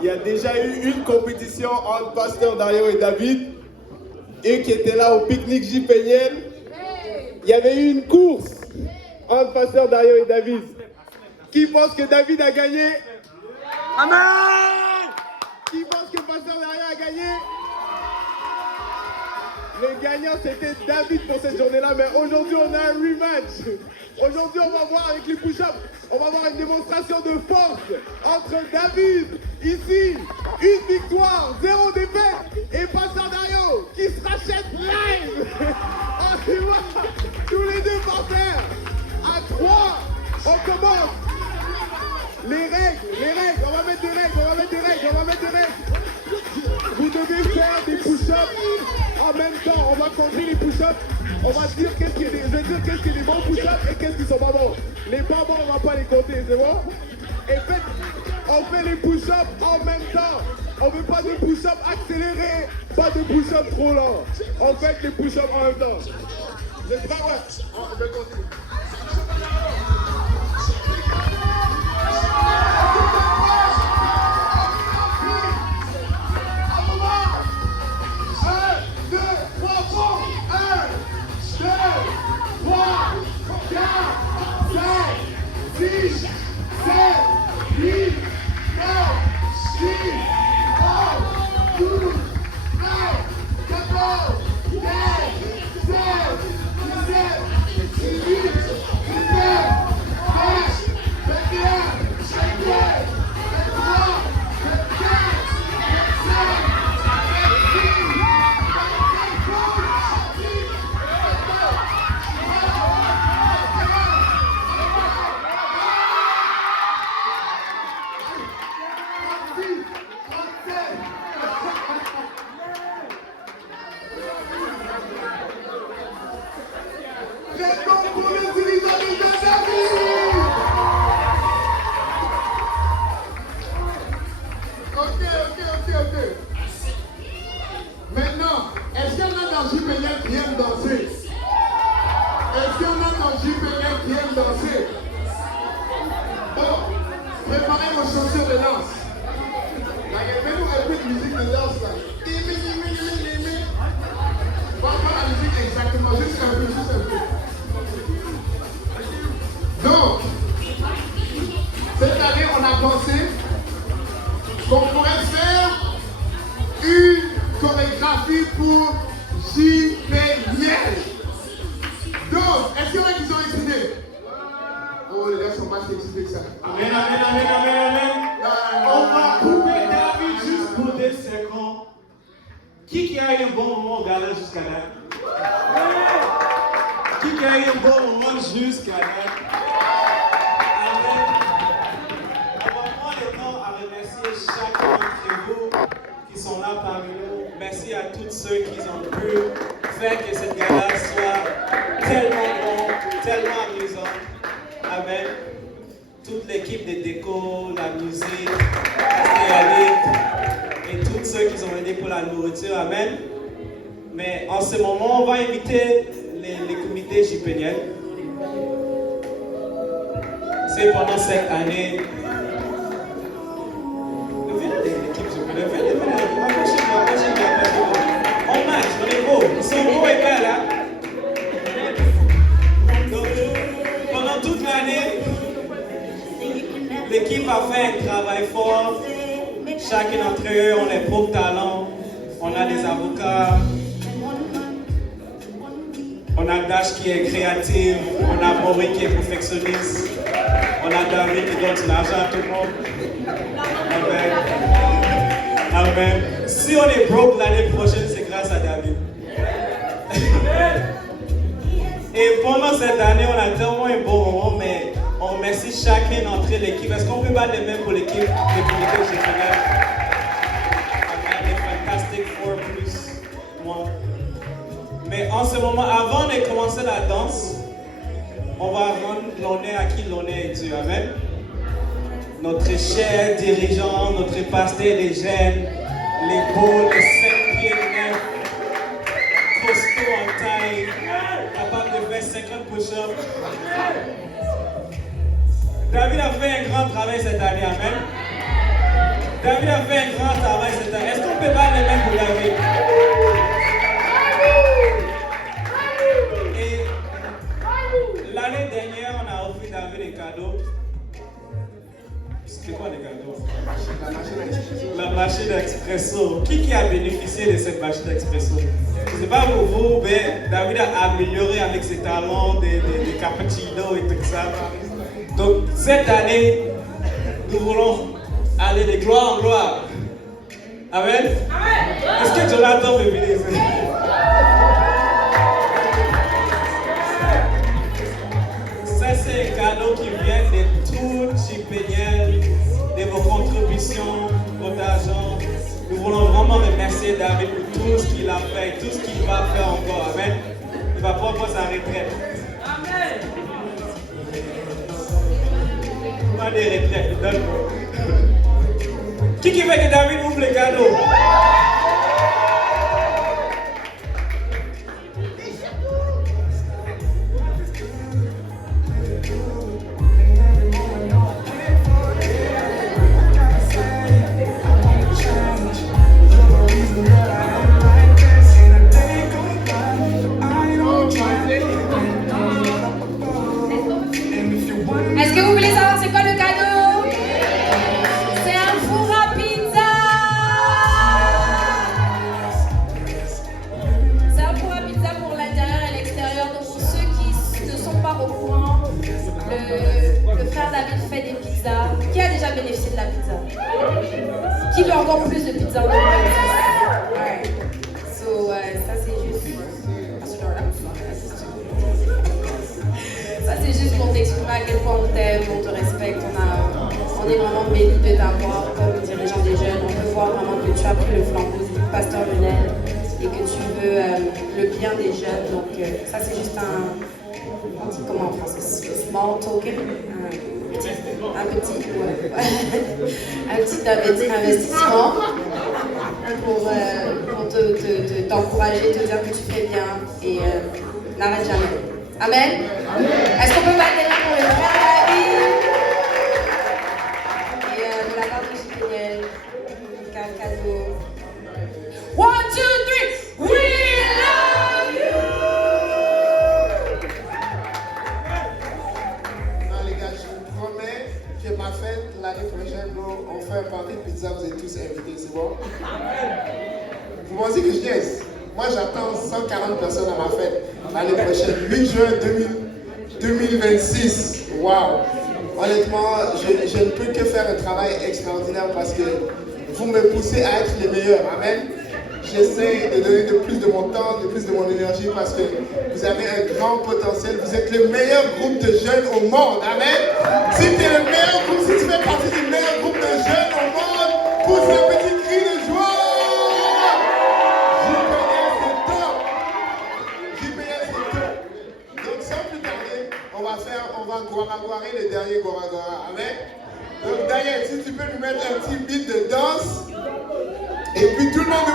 Il y a déjà eu une compétition entre Pasteur Dario et David. Eux qui étaient là au pique-nique JPN. Il y avait eu une course entre Pasteur Dario et David. Qui pense que David a gagné? Amen! Qui pense que Pasteur Dario a gagné? Le gagnant c'était David pour cette journée-là, mais aujourd'hui on a un rematch. Aujourd'hui on va voir avec les push-ups, on va voir une démonstration de force entre David, ici, une victoire, 0 défaite, et Pasteur Dario qui se rachète live. On y va, tous les deux par terre. À 3, on commence. Les règles, on va mettre des règles. Vous devez faire des push-ups en même temps. On va compter les push-ups. On va dire qu'est-ce qui est des bons push-ups et qu'est-ce qui sont pas bons. Les pas bons, on va pas les compter, c'est bon? Et on fait les push-ups en même temps. On veut pas de push-ups accélérés, pas de push-ups trop lents. On fait les push-ups en même temps. C'est pas vrai. Je vais continuer. Maintenant, est-ce qu'il y en a dans JPN qui aiment danser? Est-ce qu'il y en a dans JPN qui aiment danser? Bon, préparez vos chaussures de danse. Faites-nous un peu de musique de danse là. Pas la musique exactement, juste un peu. Donc, cette année, on a pensé qu'on pourrait faire une chorégraphie pour JPN. Donc, est-ce qu'il y en a qui sont excités? Oh, les gars sont pas si excités que ça. Amen. On va couper David juste pour 2 secondes. Qui a eu un bon moment au gala jusqu'à là? Qui a eu un bon moment jusqu'à là? Amen. On va prendre le temps à remercier chacun d'entre vous qui sont là parmi nous. Merci à tous ceux qui ont pu faire que cette gala soit tellement bon, tellement amusant. Amen. Toute l'équipe de déco, la musique, et tous ceux qui ont aidé pour la nourriture. Amen. Mais en ce moment, on va inviter les comités JPN. C'est pendant cette année. Venez l'équipe JPN, venez. Approchez-moi. On marche, on est beau. Ils sont beaux et belles, hein? Donc, pendant toute l'année, l'équipe a fait un travail fort. Chacun d'entre eux ont les propres talents. On a des avocats. On a Dash qui est créative. On a Maury qui est perfectionniste. On a David qui donne de l'argent à tout le monde. Amen. Si on est broke l'année prochaine, c'est grâce à David. Et pendant cette année, on a tellement un beau moment, mais on remercie chacun d'entre l'équipe. Est-ce qu'on peut battre les mains pour l'équipe de Comité JPN? Les Fantastic Four plus moi. Mais en ce moment, avant de commencer la danse, on va rendre l'honneur à qui l'honneur est dû. Amen. Notre cher dirigeant, notre pasteur des jeunes, les beaux, les 5 pieds de 9, costaud en taille, capable de faire 50 push-ups. David a fait un grand travail cette année, amen. David a fait un grand travail cette année. Est-ce qu'on peut battre les mains pour David? Et l'année dernière, on a offert David des cadeaux. C'était quoi les cadeaux? La machine d'expresso. Qui a bénéficié de cette machine d'expresso? Je sais pas pour vous, mais David a amélioré avec ses talents des cappuccinos et tout ça. Donc cette année, nous voulons aller de gloire en gloire. Amen. Est-ce que Jonathan peut venir ici? Ça c'est un cadeau qui vient de tout Chipeniel, de vos contributions, votre argent. Nous voulons vraiment remercier David pour tout ce qu'il a fait et tout ce qu'il va faire encore. Amen. Il va pouvoir prendre sa retraite. Amen. Pas des retraites, donne-moi. Qui veut que David ouvre les cadeaux? Est-ce que vous voulez savoir c'est quoi le cadeau? C'est un four à pizza! C'est un four à pizza pour l'intérieur et l'extérieur. Donc pour ceux qui ne sont pas au courant, le frère David fait des pizzas. Qui a déjà bénéficié de la pizza? Qui veut encore plus de pizza en 2026? Ouais. So, ça c'est juste... Ça c'est juste pour t'exprimer à quel point on t'aime, on te respecte, on est vraiment bénis de t'avoir comme dirigeant des jeunes. On peut voir vraiment que tu as pris le flambeau du pasteur Lionel et que tu veux le bien des jeunes. Donc ça c'est juste on dit comment en français? Small token, un petit investissement pour t'encourager, te dire que tu fais bien et n'arrête jamais. Amen. Est-ce qu'on peut battre les mains pour le frère David? Et de la part de Chipeniel, un cadeau. 1, 2, 3, we love you! Non les gars, je vous promets que ma fête l'année prochaine, bro, on fait un party pizza, vous êtes tous invités, c'est bon? Vous pensez que je niaise? Moi j'attends 140 personnes à ma fête l'année prochaine, 8 juin 2026. Waouh! Honnêtement, je ne peux que faire un travail extraordinaire parce que vous me poussez à être les meilleurs. Amen. J'essaie de donner de plus de mon temps, de plus de mon énergie parce que vous avez un grand potentiel. Vous êtes le meilleur groupe de jeunes au monde. Amen. Si tu es le meilleur groupe, si tu fais partie du meilleur groupe de jeunes au monde, pousse un petit cri de joie. On va guaraguarer le dernier guaraguara. Amen. Donc Daniel, si tu peux nous mettre un petit beat de danse. Et puis tout le monde